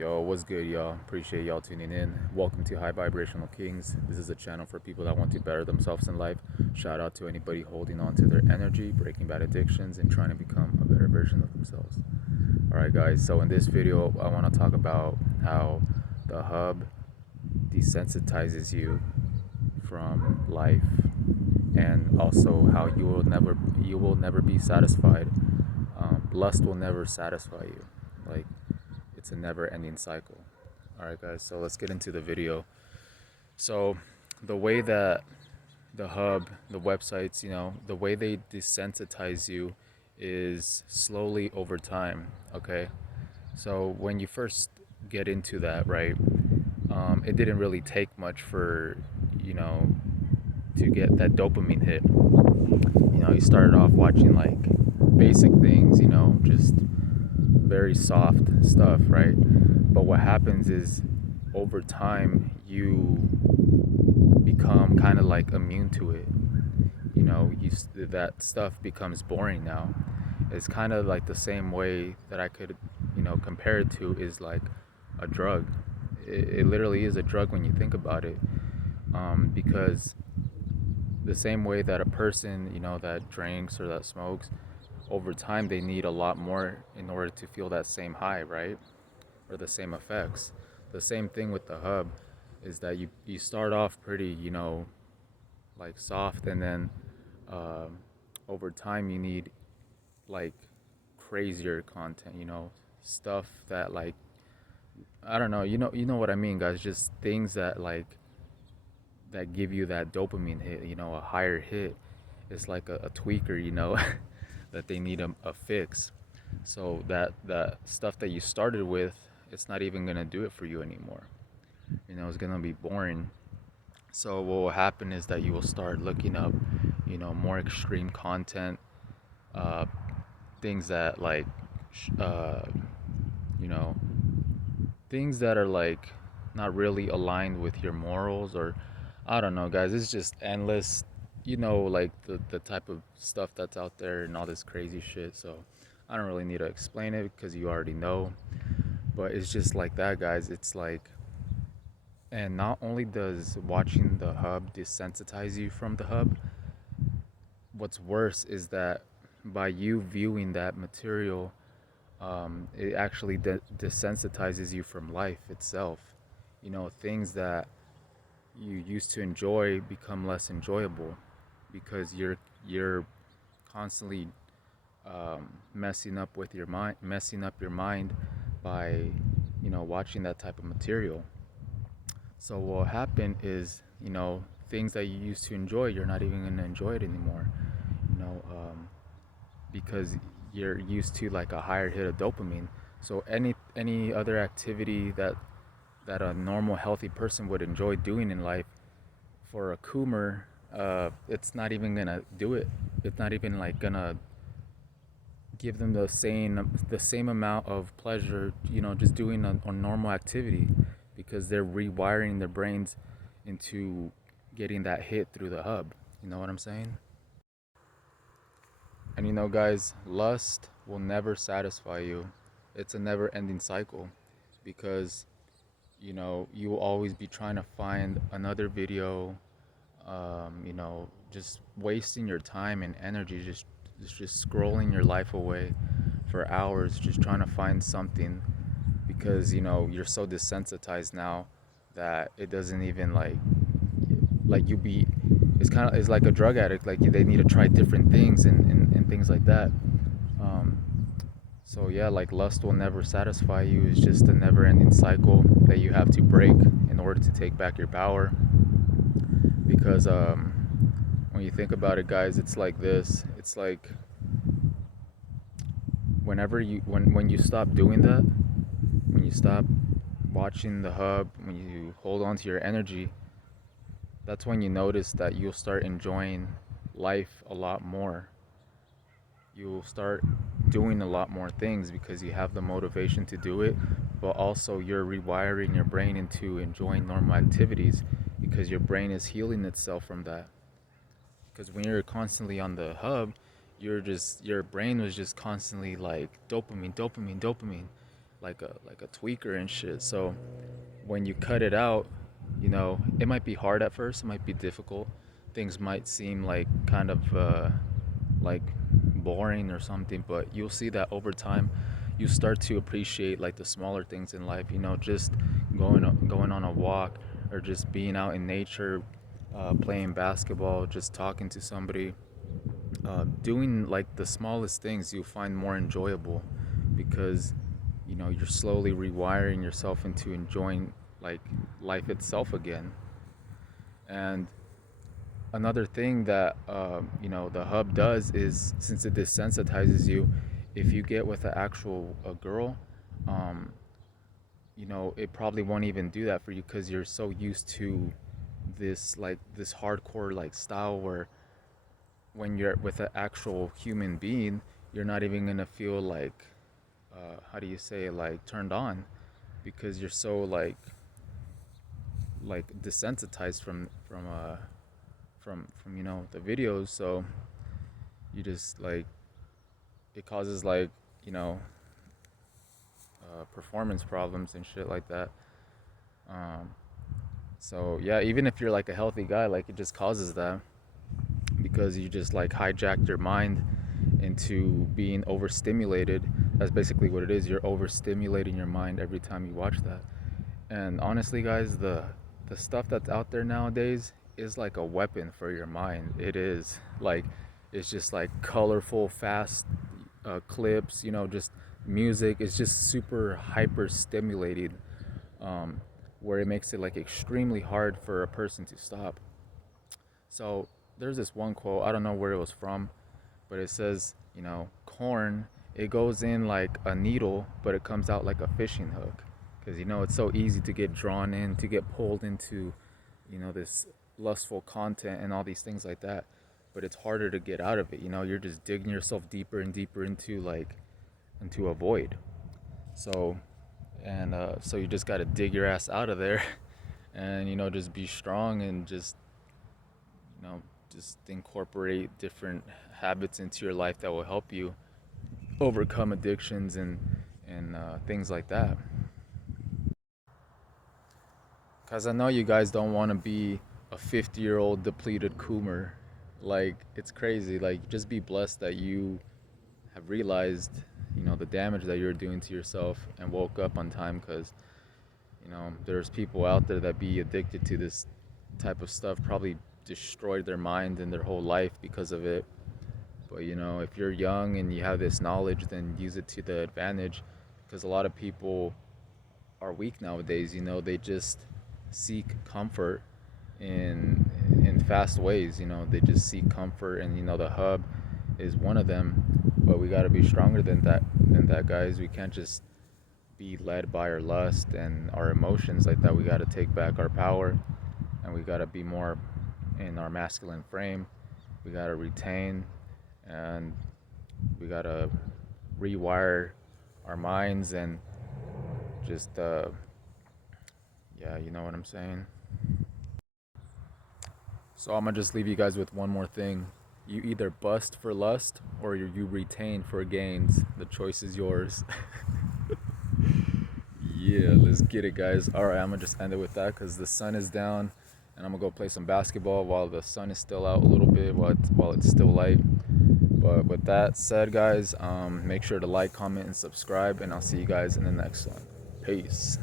Yo, what's good, y'all? Appreciate y'all tuning in. Welcome to High Vibrational Kings. This is a channel for people that want to better themselves in life. Shout out to anybody holding on to their energy, breaking bad addictions, and trying to become a better version of themselves. Alright, guys, so in this video, I want to talk about how the hub desensitizes you from life, and also how you will never be satisfied. Lust will never satisfy you. Like, it's a never-ending cycle. All right, guys, so let's get into the video. So the way that the hub, the websites, the way they desensitize you is slowly over time. Okay, so when you first get into that, right, it didn't really take much for you know to get that dopamine hit. You started off watching like basic things, just very soft stuff, right? But what happens is over time you become kind of like immune to it. That stuff becomes boring now. It's kind of like the same way that I could, compare it to is like a drug. It literally is a drug when you think about it, because the same way that a person, that drinks or that smokes, over time they need a lot more in order to feel that same high, right? Or the same effects. The same thing with the hub is that you start off pretty, like soft, and then over time you need like crazier content, stuff that like, I don't know, you know what I mean, guys. Just things that like that give you that dopamine hit, a higher hit. It's like a tweaker, that they need a fix. So that stuff that you started with, it's not even gonna do it for you anymore. It's gonna be boring. So what will happen is that you will start looking up, more extreme content, uh, things that like, uh, you know, things that are like not really aligned with your morals, or I don't know, guys. It's just endless, like the type of stuff that's out there and all this crazy shit. So I don't really need to explain it because you already know. But it's just like that, guys. It's like, and not only does watching the hub desensitize you from the hub, what's worse is that by you viewing that material, it actually desensitizes you from life itself. Things that you used to enjoy become less enjoyable because you're constantly messing up your mind by watching that type of material. So what will happen is, things that you used to enjoy, you're not even going to enjoy it anymore, you know, because you're used to like a higher hit of dopamine. So any other activity that a normal healthy person would enjoy doing in life, for a coomer, it's not even gonna do it. It's not even like gonna give them the same amount of pleasure, just doing a normal activity, because they're rewiring their brains into getting that hit through the hub. You know what I'm saying? And guys, lust will never satisfy you. It's a never-ending cycle, because you will always be trying to find another video, just wasting your time and energy, just scrolling your life away for hours, just trying to find something, because you're so desensitized now that it doesn't even like you be. It's like a drug addict. Like, they need to try different things and things like that. Um, so yeah, like lust will never satisfy you. It's just a never-ending cycle that you have to break in order to take back your power. Because when you think about it, guys, it's like this. It's like when you stop doing that, when you stop watching the hub, when you hold on to your energy, that's when you notice that you'll start enjoying life a lot more. You'll start doing a lot more things because you have the motivation to do it, but also you're rewiring your brain into enjoying normal activities because your brain is healing itself from that. Because when you're constantly on the hub, your brain was just constantly like dopamine, dopamine, dopamine. like a tweaker and shit. So when you cut it out, it might be hard at first, it might be difficult. Things might seem like kind of like boring or something, but you'll see that over time you start to appreciate like the smaller things in life, just going on a walk, or just being out in nature, playing basketball, just talking to somebody, doing like the smallest things you'll find more enjoyable, because you're slowly rewiring yourself into enjoying like life itself again. And another thing that the hub does is, since it desensitizes you, if you get with an actual a girl, um, it probably won't even do that for you, because you're so used to this hardcore like style, where when you're with an actual human being, you're not even gonna feel like, how do you say it, like turned on, because you're so like desensitized from the videos. So you just like, it causes like, you know performance problems and shit like that. um so yeah, even if you're like a healthy guy, like it just causes that, because you just like hijacked your mind into being overstimulated. That's basically what it is. You're overstimulating your mind every time you watch that. And honestly, guys, the stuff that's out there nowadays is like a weapon for your mind. It is like, it's just like colorful, fast clips. Just music. It's just super hyper stimulated, um, where it makes it like extremely hard for a person to stop. So there's this one quote. I don't know where it was from, but it says, corn, it goes in like a needle, but it comes out like a fishing hook. Because, it's so easy to get drawn in, to get pulled into, this lustful content and all these things like that. But it's harder to get out of it. You're just digging yourself deeper and deeper into a void. So, so you just got to dig your ass out of there and, just be strong, and you know, just incorporate different habits into your life that will help you overcome addictions and things like that. Because I know you guys don't want to be a 50-year-old depleted coomer. Like, it's crazy. Like, just be blessed that you have realized, the damage that you're doing to yourself, and woke up on time. Because, there's people out there that be addicted to this type of stuff, probably destroyed their mind and their whole life because of it. But, if you're young and you have this knowledge, then use it to the advantage, because a lot of people are weak nowadays. They just seek comfort in fast ways. They just seek comfort, and the hub is one of them. But we got to be stronger than that, guys. We can't just be led by our lust and our emotions like that. We got to take back our power, and we got to be more in our masculine frame. We got to retain, and we got to rewire our minds, and just yeah, you know what I'm saying. So I'm gonna just leave you guys with one more thing. You either bust for lust, or you retain for gains. The choice is yours. Yeah, let's get it, guys. All right, I'm gonna just end it with that, because the sun is down, and I'm gonna go play some basketball while the sun is still out a little bit, while it's still light. But with that said, guys, make sure to like, comment, and subscribe, and I'll see you guys in the next one. Peace.